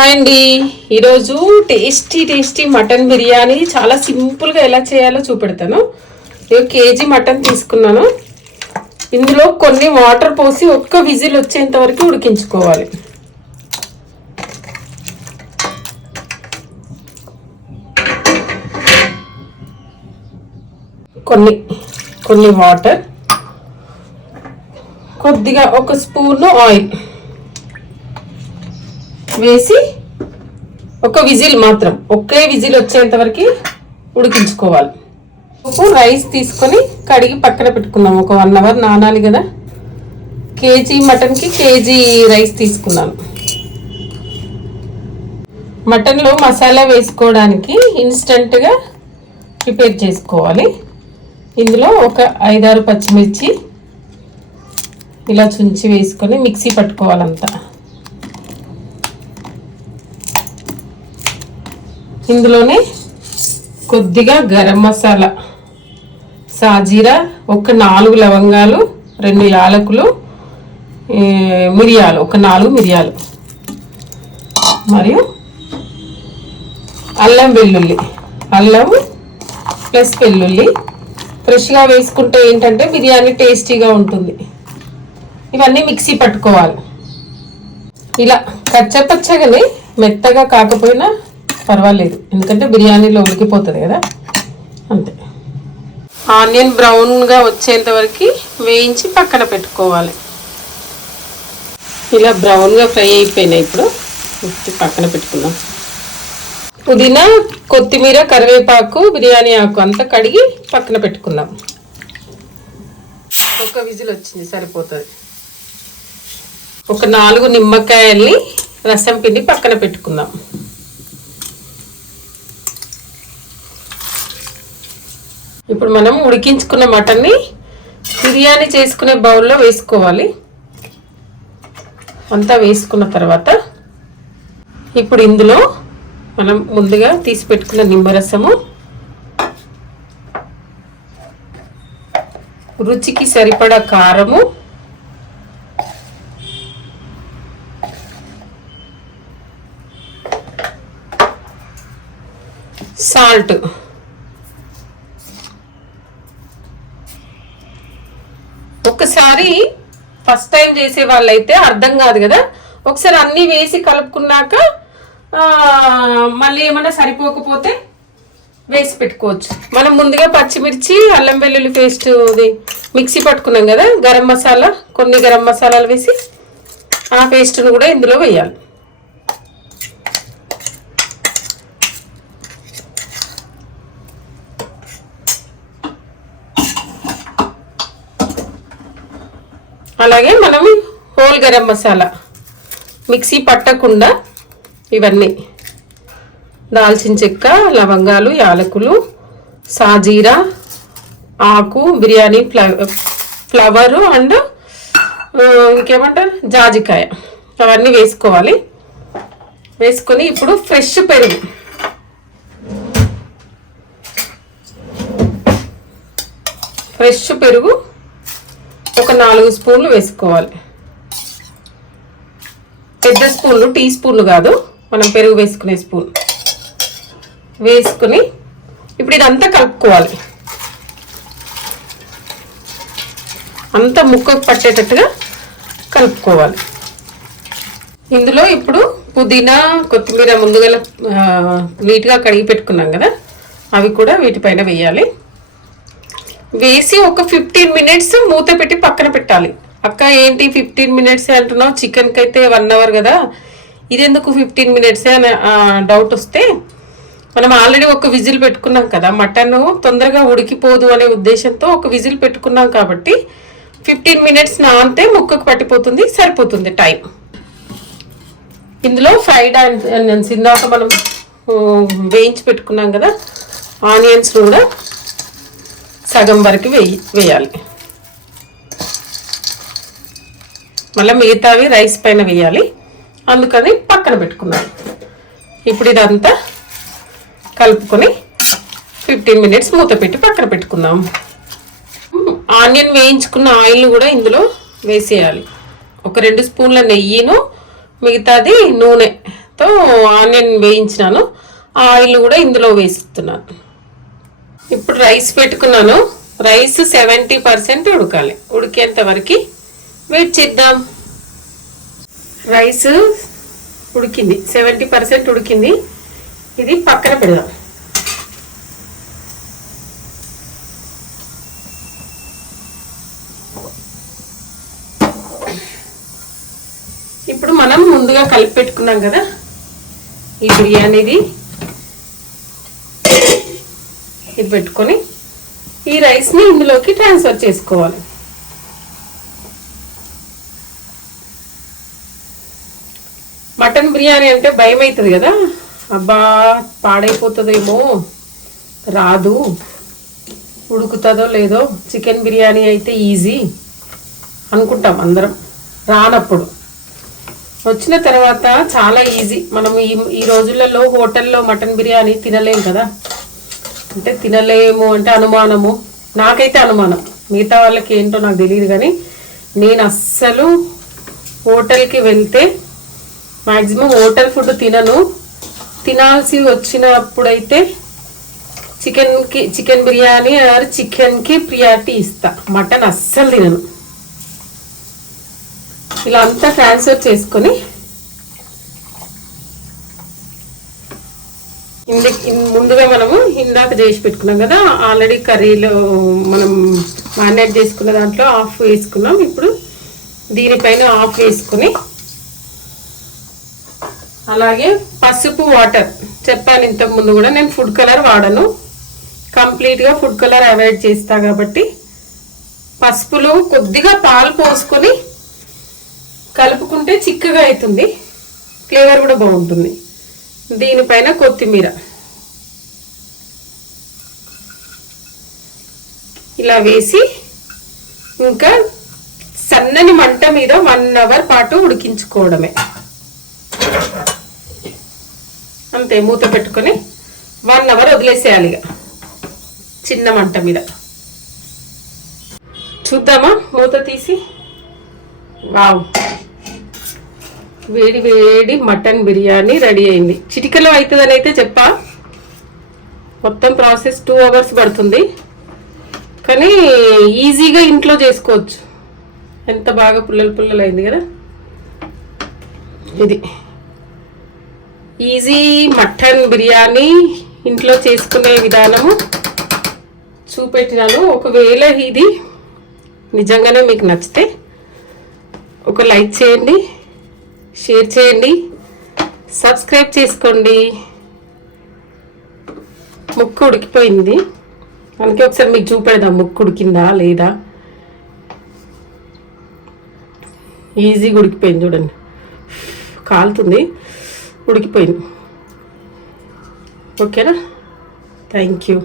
Hi అండి ఈరోజు tasty tasty mutton biryani. చాలా సింపుల్గా ఎలా చేయాలో చూపెడతాను. నేను కేజీ మటన్ తీసుకున్నాను. ఇందులో కొన్ని వాటర్ పోసి ఒక్క విజిల్ వచ్చేంత వరకు ఉడికించుకోవాలి. కొన్ని కొన్ని వాటర్. కొద్దిగా ఒక స్పూను ఆయిల్. వేసి ఒక విజిల్ మాత్రం ఒకే విజిల్ వచ్చేంత వరకు ఉడికించుకోవాలి. ఉప్పు రైస్ తీసుకొని కడిగి పక్కన పెట్టుకున్నాం. ఒక వన్ అవర్ నానాలి కదా. కేజీ మటన్కి కేజీ రైస్ తీసుకున్నాను. మటన్లో మసాలా వేసుకోవడానికి ఇన్స్టంట్గా ప్రిపేర్ చేసుకోవాలి. ఇందులో ఒక ఐదారు పచ్చిమిర్చి ఇలా చుంచి వేసుకొని మిక్సీ పట్టుకోవాలంతా. ఇందులోనే కొద్దిగా గరం మసాలా సాజీరా ఒక నాలుగు లవంగాలు రెండు యాలకులు మిరియాలు ఒక నాలుగు మిరియాలు. మరియు అల్లం వెల్లుల్లి అల్లం ప్లస్ వెల్లుల్లి. ఫ్రెష్గా వేసుకుంటే ఏంటంటే బిర్యానీ టేస్టీగా ఉంటుంది. ఇవన్నీ మిక్సీ పట్టుకోవాలి. ఇలా కచ్చపచ్చగానే మెత్తగా కాకపోయినా పర్వాలేదు. ఎందుకంటే బిర్యానీలో ఉడికిపోతుంది కదా. అంతే. ఆనియన్ బ్రౌన్గా వచ్చేంత వరకు వేయించి పక్కన పెట్టుకోవాలి. ఇలా బ్రౌన్గా ఫ్రై అయిపోయినాయి ఇప్పుడు. పక్కన పెట్టుకుందాం. పుదీనా కొత్తిమీర కరివేపాకు బిర్యానీ ఆకు అంతా కడిగి పక్కన పెట్టుకుందాం. ఒక విజిల్ వచ్చింది సరిపోతుంది. ఒక నాలుగు నిమ్మకాయల్ని రసం పిండి పక్కన పెట్టుకుందాం. ఇప్పుడు మనం ఉడికించుకున్న మటన్ని బిర్యానీ చేసుకునే బౌల్లో వేసుకోవాలి. అంతా వేసుకున్న తర్వాత ఇప్పుడు ఇందులో మనం ముందుగా తీసి పెట్టుకున్న నిమ్మరసము రుచికి సరిపడా కారము సాల్ట్. ఒకసారి ఫస్ట్ టైం చేసే వాళ్ళైతే అర్థం కాదు కదా? ఒకసారి అన్నీ వేసి కలుపుకున్నాక మళ్ళీ ఏమైనా సరిపోకపోతే వేసి పెట్టుకోవచ్చు. మనం ముందుగా పచ్చిమిర్చి అల్లం వెల్లుల్లి పేస్ట్ ఇది మిక్సీ పట్టుకున్నాం కదా గరం మసాలా కొన్ని గరం మసాలాలు వేసి ఆ పేస్ట్ను కూడా ఇందులో వేయాలి. అలాగే మనం హోల్ గరం మసాలా మిక్సీ పట్టకుండా ఇవన్నీ దాల్చిన చెక్క లవంగాలు యాలకులు సాజీరా ఆకు బిర్యానీ ఫ్లవ ఫ్లవరు అండ్ ఇంకేమంటారు? జాజికాయ. అవన్నీ వేసుకోవాలి. వేసుకొని ఇప్పుడు ఫ్రెష్ పెరుగు. ఫ్రెష్ పెరుగు ఒక నాలుగు స్పూన్లు వేసుకోవాలి. పెద్ద స్పూన్లు టీ స్పూన్లు కాదు మనం పెరుగు వేసుకునే స్పూన్. వేసుకుని ఇప్పుడు ఇదంతా కలుపుకోవాలి. అంతా ముక్కకు పట్టేటట్టుగా కలుపుకోవాలి. ఇందులో ఇప్పుడు పుదీనా కొత్తిమీర ముందుగా నీట్గా కడిగి పెట్టుకున్నాం కదా అవి కూడా వీటిపైన వేయాలి. వేసి ఒక ఫిఫ్టీన్ మినిట్స్ మూత పెట్టి పక్కన పెట్టాలి. అక్క ఏంటి ఫిఫ్టీన్ మినిట్స్ అంటున్నావు? చికెన్కి అయితే వన్ అవర్ కదా. ఇదెందుకు ఫిఫ్టీన్ మినిట్స్ అని డౌట్ వస్తే మనం ఆల్రెడీ ఒక విజిల్ పెట్టుకున్నాం కదా. మటన్ తొందరగా ఉడికిపోదు అనే ఉద్దేశంతో ఒక విజిల్ పెట్టుకున్నాం కాబట్టి ఫిఫ్టీన్ మినిట్స్ నానితే ముక్కకు పట్టిపోతుంది సరిపోతుంది టైం ఇందులో ఫ్రైడ్ ఆనియన్స్ ఇందాక మనం వేయించి పెట్టుకున్నాం కదా ఆనియన్స్ కూడా. సగం వరకు వేయి వేయాలి. మళ్ళీ మిగతావి రైస్ పైన వేయాలి. అందుకని పక్కన పెట్టుకున్నాను. ఇప్పుడు ఇదంతా కలుపుకొని ఫిఫ్టీన్ మినిట్స్ మూత పెట్టి పక్కన పెట్టుకుందాం. ఆనియన్ వేయించుకున్న ఆయిల్ కూడా ఇందులో వేసేయాలి. ఒక రెండు స్పూన్ల నెయ్యిను మిగతాది నూనెతో ఆనియన్ వేయించినాను. ఆ ఆయిల్ కూడా ఇందులో వేస్తున్నాను. ఇప్పుడు రైస్ పెట్టుకున్నాను. రైస్ సెవెంటీ పర్సెంట్ ఉడకాలి. ఉడికేంత వరకు వెయిట్ చేద్దాం. రైస్ ఉడికింది. సెవెంటీ పర్సెంట్ ఉడికింది. ఇది పక్కన పెడదాం. ఇప్పుడు మనం ముందుగా కలిపి పెట్టుకున్నాం కదా. ఈ బిర్యానీది. ఇది పెట్టుకొని ఈ రైస్ని ఇందులోకి ట్రాన్స్ఫర్ చేసుకోవాలి. మటన్ బిర్యానీ అంటే భయం అవుతుంది కదా? అబ్బా పాడైపోతుందేమో. రాదు. ఉడుకుతుందో లేదో చికెన్ బిర్యానీ అయితే ఈజీ అనుకుంటాం అందరం. రానప్పుడు. వచ్చిన తర్వాత చాలా ఈజీ. మనం ఈ ఈ రోజులలో హోటల్లో మటన్ బిర్యానీ తినలేం కదా? అంటే తినలేము అంటే అనుమానము. నాకైతే అనుమానం. మిగతా వాళ్ళకి ఏంటో నాకు తెలియదు కానీ నేను అస్సలు హోటల్కి వెళ్తే మ్యాక్సిమం హోటల్ ఫుడ్ తినను. తినాల్సి వచ్చినప్పుడైతే చికెన్కి చికెన్ బిర్యానీ ఆర్ చికెన్కి ప్రియారిటీ ఇస్తా. మటన్ అస్సలు తినను. ఇలా అంతా ట్రాన్స్ఫర్ చేసుకొని ఇంది ముందుగా మనము ఇందాక చేసి పెట్టుకున్నాం కదా ఆల్రెడీ కర్రీలో మనం మ్యారినేట్ చేసుకున్న దాంట్లో ఆఫ్ వేసుకున్నాం. ఇప్పుడు దీనిపైన ఆఫ్ వేసుకొని అలాగే పసుపు వాటర్ చెప్పాను ఇంతకు ముందు కూడా నేను ఫుడ్ కలర్ వాడను. కంప్లీట్గా ఫుడ్ కలర్ అవాయిడ్ చేస్తా కాబట్టి పసుపులో కొద్దిగా పాలు పోసుకొని కలుపుకుంటే చిక్కగా అవుతుంది. ఫ్లేవర్ కూడా బాగుంటుంది. దీనిపైన కొత్తిమీర. ఇలా వేసి ఇంకా సన్నని మంట మీద వన్ అవర్ పాటు ఉడికించుకోవడమే. అంతే మూత పెట్టుకొని వన్ అవర్ వదిలేసేయాలి ఇక. చిన్న మంట మీద. చూద్దామా? మూత తీసి? వావ్. వేడి వేడి మటన్ బిర్యానీ రెడీ అయింది. చిటికలో అవుతుందని అయితే చెప్పా. మొత్తం ప్రాసెస్ టూ అవర్స్ పడుతుంది. కానీ ఈజీగా ఇంట్లో చేసుకోవచ్చు. ఎంత బాగా పుల్లలు పుల్లలు అయింది కదా. ఇది. ఈజీ మటన్ బిర్యానీ ఇంట్లో చేసుకునే విధానము చూపెట్టినాను. ఒకవేళ ఇది నిజంగానే మీకు నచ్చితే ఒక లైక్ చేయండి. షేర్ చేయండి. సబ్స్క్రైబ్ చేసుకోండి. ముక్కు ఉడికిపోయింది. అందుకే ఒకసారి మీకు చూపెడదాం ముక్కు ఉడికిందా లేదా. ఈజీగా ఉడికిపోయింది చూడండి. కాలుతుంది. ఉడికిపోయింది. ఓకేనా? Thank you.